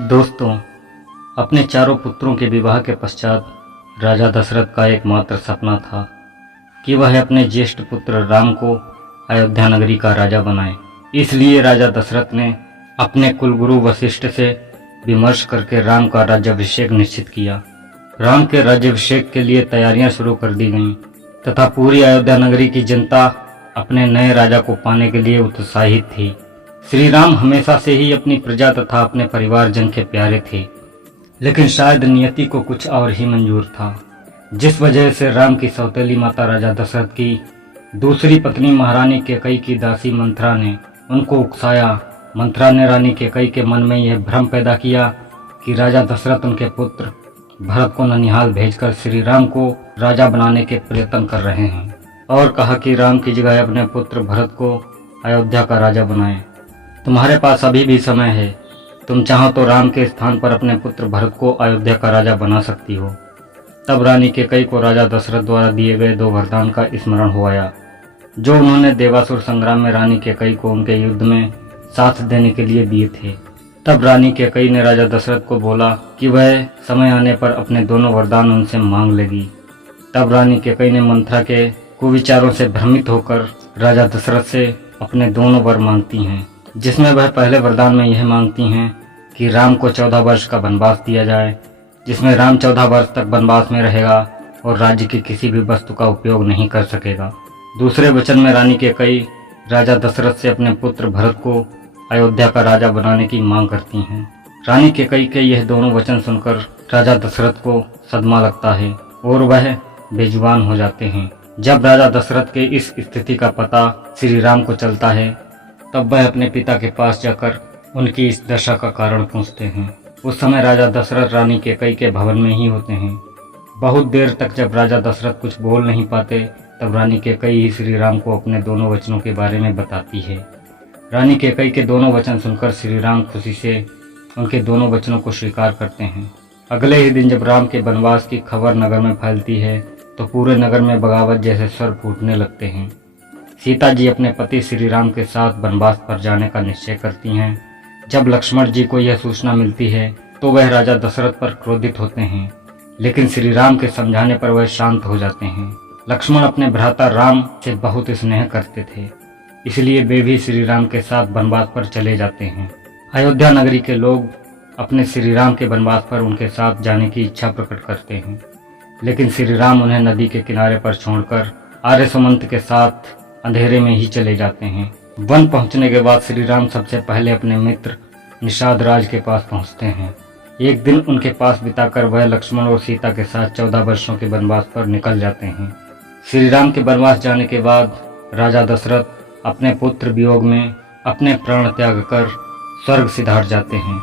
दोस्तों, अपने चारों पुत्रों के विवाह के पश्चात राजा दशरथ का एकमात्र सपना था कि वह अपने ज्येष्ठ पुत्र राम को अयोध्या नगरी का राजा बनाए। इसलिए राजा दशरथ ने अपने कुलगुरु वशिष्ठ से विमर्श करके राम का राज्याभिषेक निश्चित किया। राम के राज्याभिषेक के लिए तैयारियां शुरू कर दी गईं तथा पूरी अयोध्या नगरी की जनता अपने नए राजा को पाने के लिए उत्साहित थी। श्री राम हमेशा से ही अपनी प्रजा तथा अपने परिवारजन के प्यारे थे, लेकिन शायद नियति को कुछ और ही मंजूर था, जिस वजह से राम की सौतेली माता राजा दशरथ की दूसरी पत्नी महारानी कैकेयी की दासी मंथरा ने उनको उकसाया। मंथरा ने रानी कैकेयी के मन में यह भ्रम पैदा किया कि राजा दशरथ उनके पुत्र भरत को ननिहाल भेजकर श्री राम को राजा बनाने के प्रयत्न कर रहे हैं, और कहा कि राम की जगह अपने पुत्र भरत को अयोध्या का राजा बनाएं। तुम्हारे पास अभी भी समय है, तुम चाहो तो राम के स्थान पर अपने पुत्र भरत को अयोध्या का राजा बना सकती हो। तब रानी कैकेयी को राजा दशरथ द्वारा दिए गए 2 वरदान का स्मरण हो आया, जो उन्होंने देवासुर संग्राम में रानी कैकेयी को उनके युद्ध में साथ देने के लिए दिए थे। तब रानी कैकेयी ने राजा दशरथ को बोला कि वह समय आने पर अपने दोनों वरदान उनसे मांग लेगी। तब रानी कैकेयी ने मंथरा के कुविचारों से भ्रमित होकर राजा दशरथ से अपने दोनों वर मांगती हैं, जिसमें वह पहले वरदान में यह मांगती हैं कि राम को 14 वर्ष का वनवास दिया जाए, जिसमें राम 14 वर्ष तक वनवास में रहेगा और राज्य की किसी भी वस्तु का उपयोग नहीं कर सकेगा। दूसरे वचन में रानी कैकेयी राजा दशरथ से अपने पुत्र भरत को अयोध्या का राजा बनाने की मांग करती हैं। रानी कैकेयी के यह दोनों वचन सुनकर राजा दशरथ को सदमा लगता है और वह बेजुबान हो जाते हैं। जब राजा दशरथ के इस स्थिति का पता श्री राम को चलता है, तब वह अपने पिता के पास जाकर उनकी इस दशा का कारण पूछते हैं। उस समय राजा दशरथ रानी कैकेयी के भवन में ही होते हैं। बहुत देर तक जब राजा दशरथ कुछ बोल नहीं पाते, तब रानी कैकेयी ही श्री राम को अपने दोनों वचनों के बारे में बताती है। रानी कैकेयी के दोनों वचन सुनकर श्री राम खुशी से उनके दोनों वचनों को स्वीकार करते हैं। अगले ही दिन जब राम के वनवास की खबर नगर में फैलती है, तो पूरे नगर में बगावत जैसे स्वर फूटने लगते हैं। सीता जी अपने पति श्री राम के साथ वनवास पर जाने का निश्चय करती हैं। जब लक्ष्मण जी को यह सूचना मिलती है, तो वह राजा दशरथ पर क्रोधित होते हैं, लेकिन श्री राम के समझाने पर वह शांत हो जाते हैं। लक्ष्मण अपने भ्राता राम से बहुत स्नेह करते थे, इसलिए वे भी श्री राम के साथ वनवास पर चले जाते हैं। अयोध्या नगरी के लोग अपने श्री राम के वनवास पर उनके साथ जाने की इच्छा प्रकट करते हैं, लेकिन श्री राम उन्हें नदी के किनारे पर छोड़कर आर्य सुमंत के साथ अंधेरे में ही चले जाते हैं। वन पहुंचने के बाद श्री राम सबसे पहले अपने मित्र निषाद राज के पास पहुंचते हैं। एक दिन उनके पास बिताकर वह लक्ष्मण और सीता के साथ 14 वर्षों के वनवास पर निकल जाते हैं। श्री राम के वनवास जाने के बाद राजा दशरथ अपने पुत्र वियोग में अपने प्राण त्याग कर स्वर्ग सिधार जाते हैं।